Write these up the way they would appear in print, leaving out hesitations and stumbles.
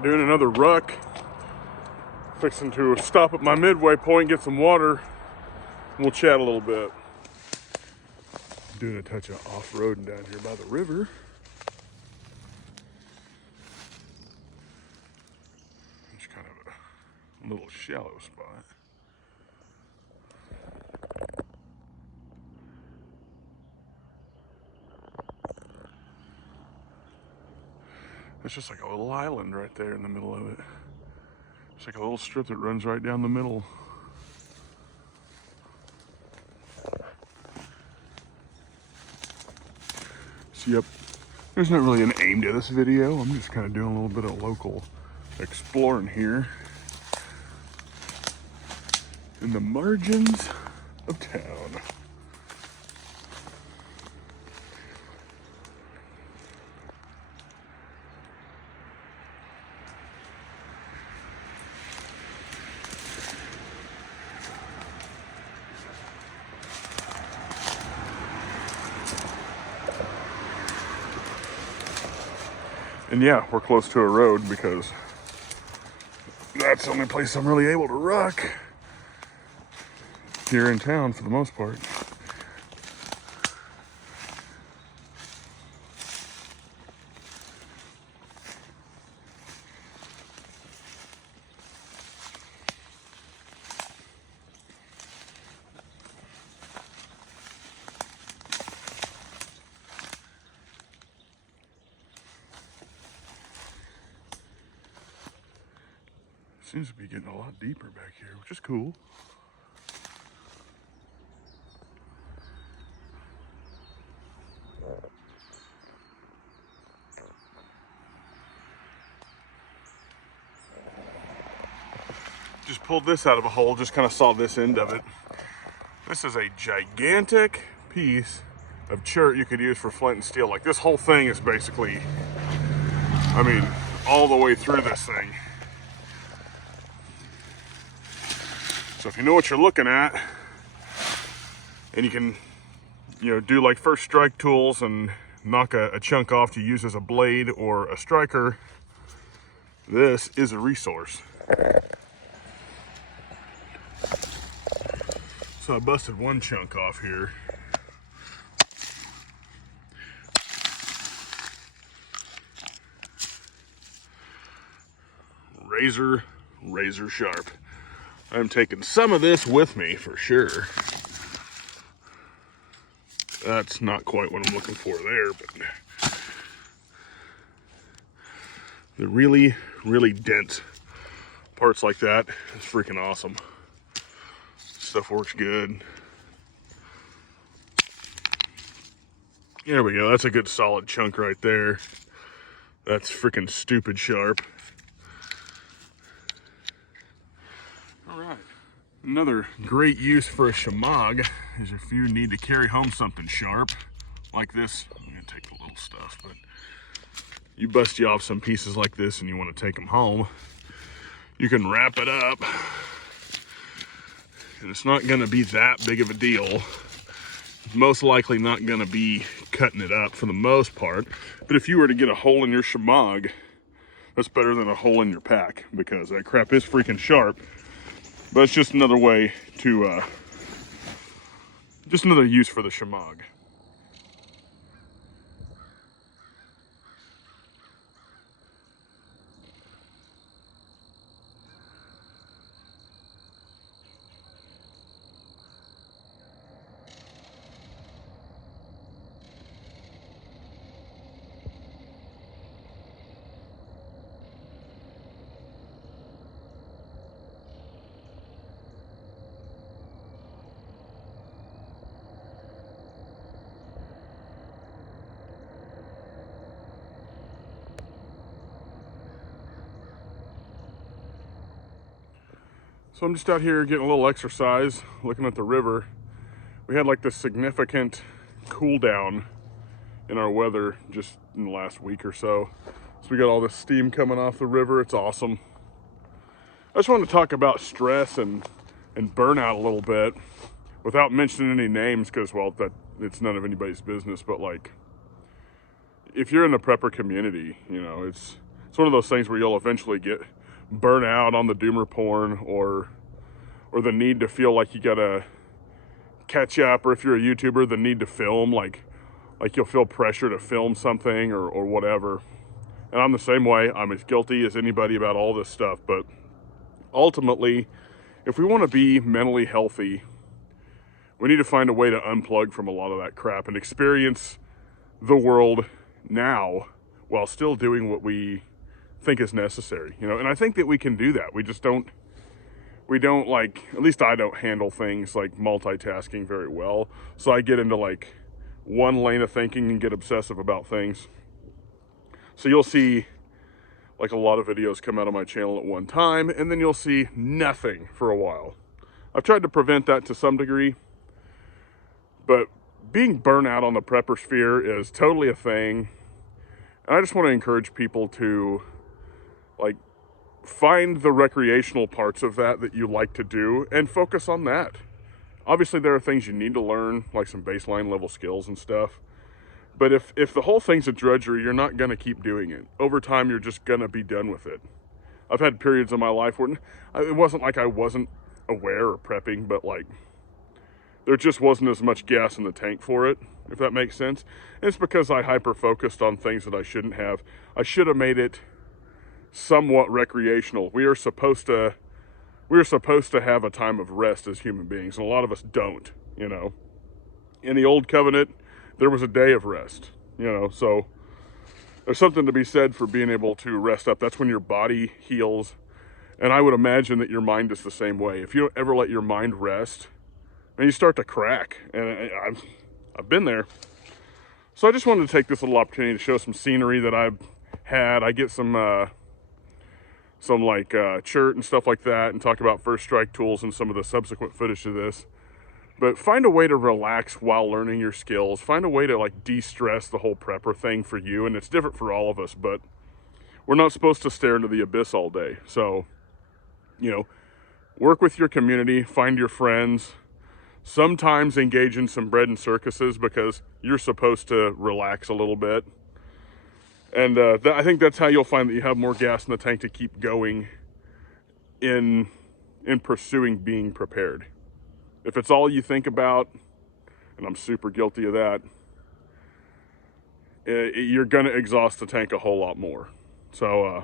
out doing another ruck. Fixing to stop at my midway point, get some water, and we'll chat a little bit. Doing a touch of off-roading down here by the river. It's kind of a little shallow spot. It's just like a little island right there in the middle of it. It's like a little strip that runs right down the middle. So yep, there's not really an aim to this video. I'm just kind of doing a little bit of local exploring here in the margins of town. And yeah, we're close to a road because that's the only place I'm really able to ruck here in town for the most part. Seems to be getting a lot deeper back here, which is cool. Just pulled this out of a hole, just kind of saw this end of it. This is a gigantic piece of chert you could use for flint and steel. Like this whole thing is basically, I mean, all the way through this thing. So if you know what you're looking at, and you can, do like first strike tools and knock a chunk off to use as a blade or a striker, this is a resource. So I busted one chunk off here. Razor sharp. I'm taking some of this with me for sure. That's not quite what I'm looking for there, but the really, really dense parts like that is freaking awesome. Stuff works good. There we go. That's a good solid chunk right there. That's freaking stupid sharp. All right. Another great use for a shamag is if you need to carry home something sharp like this. I'm gonna take the little stuff, but you bust you off some pieces like this and you want to take them home, you can wrap it up, and it's not gonna be that big of a deal. Most likely not gonna be cutting it up for the most part, but if you were to get a hole in your shamag, that's better than a hole in your pack, because that crap is freaking sharp. But it's just another way to, just another use for the shamag. So I'm just out here getting a little exercise, looking at the river. We had like this significant cool down in our weather just in the last week or so. So we got all this steam coming off the river. It's awesome. I just wanted to talk about stress and burnout a little bit without mentioning any names, because, well, that it's none of anybody's business. But like, if you're in the prepper community, it's It's one of those things where you'll eventually get burnt out on the doomer porn, or the need to feel like you gotta catch up, or if you're a YouTuber, the need to film, like you'll feel pressure to film something or whatever. And I'm the same way. I'm as guilty as anybody about all this stuff. But ultimately, if we want to be mentally healthy, we need to find a way to unplug from a lot of that crap and experience the world now while still doing what we think is necessary, you know. And I think that we can do that. We don't like, at least I don't handle things like multitasking very well. So I get into like one lane of thinking and get obsessive about things. So you'll see like a lot of videos come out of my channel at one time, and then you'll see nothing for a while. I've tried to prevent that to some degree, but being burnt out on the prepper sphere is totally a thing. And I just want to encourage people to like find the recreational parts of that you like to do and focus on that. Obviously there are things you need to learn, like some baseline level skills and stuff. But if the whole thing's a drudgery, you're not going to keep doing it. Over time, you're just going to be done with it. I've had periods in my life where it wasn't like I wasn't aware or prepping, but like there just wasn't as much gas in the tank for it, if that makes sense. And it's because I hyper-focused on things that I shouldn't have. I should have made it somewhat recreational. We are supposed to have a time of rest as human beings, and a lot of us don't, you know. In the old covenant, there was a day of rest, you know, so there's something to be said for being able to rest up. That's when your body heals. And I would imagine that your mind is the same way. If you don't ever let your mind rest, then you start to crack. And I've been there. So I just wanted to take this little opportunity to show some scenery that I've had. I get some like chert and stuff like that, and talk about first strike tools and some of the subsequent footage to this. But find a way to relax while learning your skills. Find a way to like de-stress the whole prepper thing for you. And it's different for all of us, but we're not supposed to stare into the abyss all day. So, you know, work with your community, find your friends, sometimes engage in some bread and circuses because you're supposed to relax a little bit. And I think that's how you'll find that you have more gas in the tank to keep going in pursuing being prepared. If it's all you think about, and I'm super guilty of that, you're going to exhaust the tank a whole lot more. So, I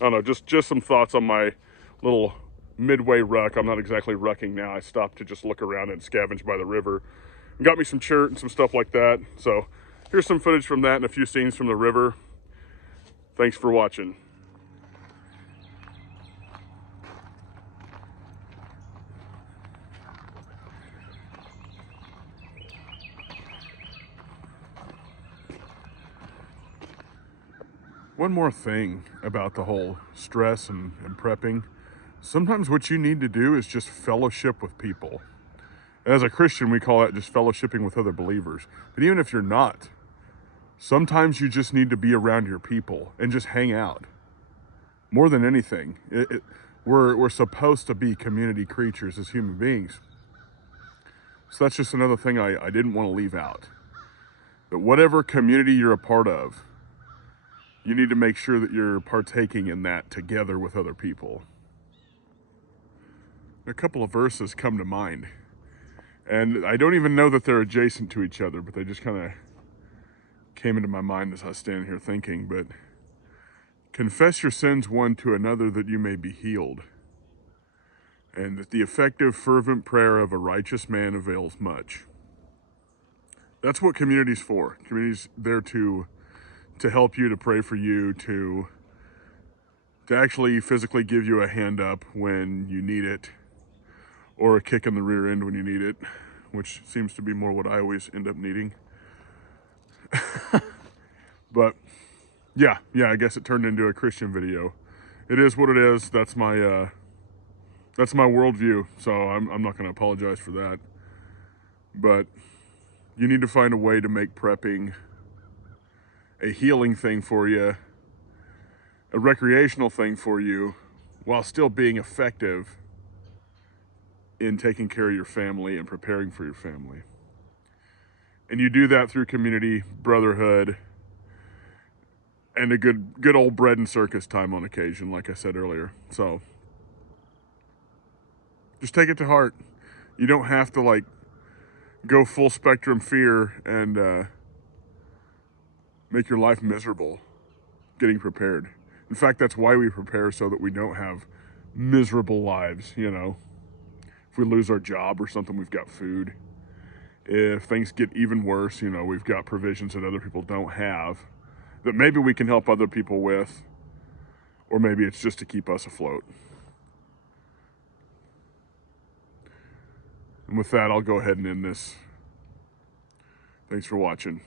don't know, just some thoughts on my little midway ruck. I'm not exactly rucking now. I stopped to just look around and scavenge by the river. And got me some chert and some stuff like that. So, here's some footage from that and a few scenes from the river. Thanks for watching. One more thing about the whole stress and prepping. Sometimes what you need to do is just fellowship with people. As a Christian, we call that just fellowshipping with other believers. But even if you're not, sometimes you just need to be around your people and just hang out. More than anything, we're supposed to be community creatures as human beings. So that's just another thing I didn't want to leave out. But whatever community you're a part of, you need to make sure that you're partaking in that together with other people. A couple of verses come to mind. And I don't even know that they're adjacent to each other, but they just kind of came into my mind as I was standing here thinking. But confess your sins one to another that you may be healed. And that the effective, fervent prayer of a righteous man avails much. That's what community's for. Community's there to help you, to pray for you, to actually physically give you a hand up when you need it, or a kick in the rear end when you need it, which seems to be more what I always end up needing. But yeah, I guess it turned into a Christian video. It is what it is. That's my worldview, so I'm not going to apologize for that. But you need to find a way to make prepping a healing thing for you, a recreational thing for you, while still being effective in taking care of your family and preparing for your family. And you do that through community, brotherhood, and a good old bread and circus time on occasion, like I said earlier. So just take it to heart. You don't have to like go full spectrum fear and make your life miserable getting prepared. In fact, that's why we prepare, so that we don't have miserable lives, you know. If we lose our job or something, we've got food. If things get even worse, you know, we've got provisions that other people don't have that maybe we can help other people with, or maybe it's just to keep us afloat. And with that, I'll go ahead and end this. Thanks for watching.